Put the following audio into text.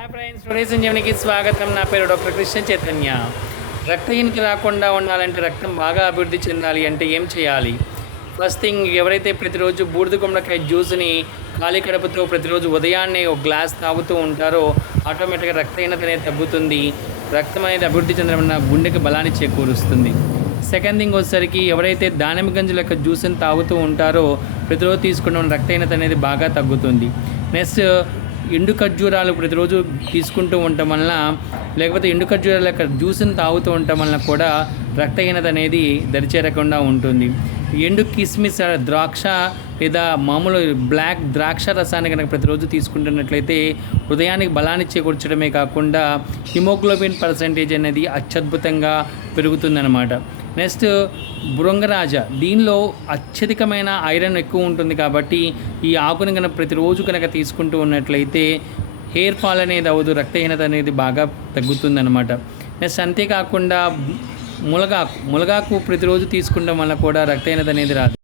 Hi friends, today సంజీవనికి స్వాగతం. నా పేరు డాక్టర్ కృష్ణ చైతన్య. రక్తహీనత రాకుండా ఉండాలంటే, రక్తం బాగా అభివృద్ధి చెందాలి అంటే ఏం చేయాలి? ఫస్ట్ థింగ్, ఎవరైతే ప్రతిరోజు బూడిద గుమ్మడికాయ జ్యూస్ని ఖాళీ కడుపుతో ప్రతిరోజు ఉదయాన్నే ఒక గ్లాస్ తాగుతూ ఉంటారో ఆటోమేటిక్గా రక్తహీనత అనేది తగ్గుతుంది. రక్తం అనేది అభివృద్ధి చెందడం వల్ల గుండెకి బలాన్ని చేకూరుస్తుంది. సెకండ్ థింగ్ వచ్చేసరికి, ఎవరైతే దానిమ్మ గింజల యొక్క జ్యూస్ని తాగుతూ ఉంటారో ప్రతిరోజు తీసుకున్న రక్తహీనత అనేది బాగా తగ్గుతుంది. నెక్స్ట్, ఎండు ఖర్జూరాలు ప్రతిరోజు తీసుకుంటూ ఉండటం వలన, లేకపోతే ఎండు ఖర్జూరాల యొక్క జ్యూస్ని తాగుతూ ఉండటం వలన కూడా రక్తహీనత అనేది దరిచేరకుండా ఉంటుంది. ఎండు కిస్మిస్ ద్రాక్ష లేదా మామూలు బ్లాక్ ద్రాక్ష రసాన్ని కనుక ప్రతిరోజు తీసుకుంటున్నట్లయితే హృదయానికి బలాన్ని చేకూర్చడమే కాకుండా హిమోగ్లోబిన్ పర్సెంటేజ్ అనేది అత్యద్భుతంగా పెరుగుతుందన్నమాట. నెక్స్ట్, బృంగరాజ, దీనిలో అత్యధికమైన ఐరన్ ఎక్కువ ఉంటుంది కాబట్టి ఈ ఆకుని కనుక ప్రతిరోజు కనుక తీసుకుంటూ ఉన్నట్లయితే హెయిర్ ఫాల్ అనేది అవ్వదు, రక్తహీనత అనేది బాగా తగ్గుతుందన్నమాట. నెక్స్ట్, అంతేకాకుండా మునగాకు ప్రతిరోజు తీసుకుంటాం వల్ల కూడా రక్తహీనత అనేది రాదు.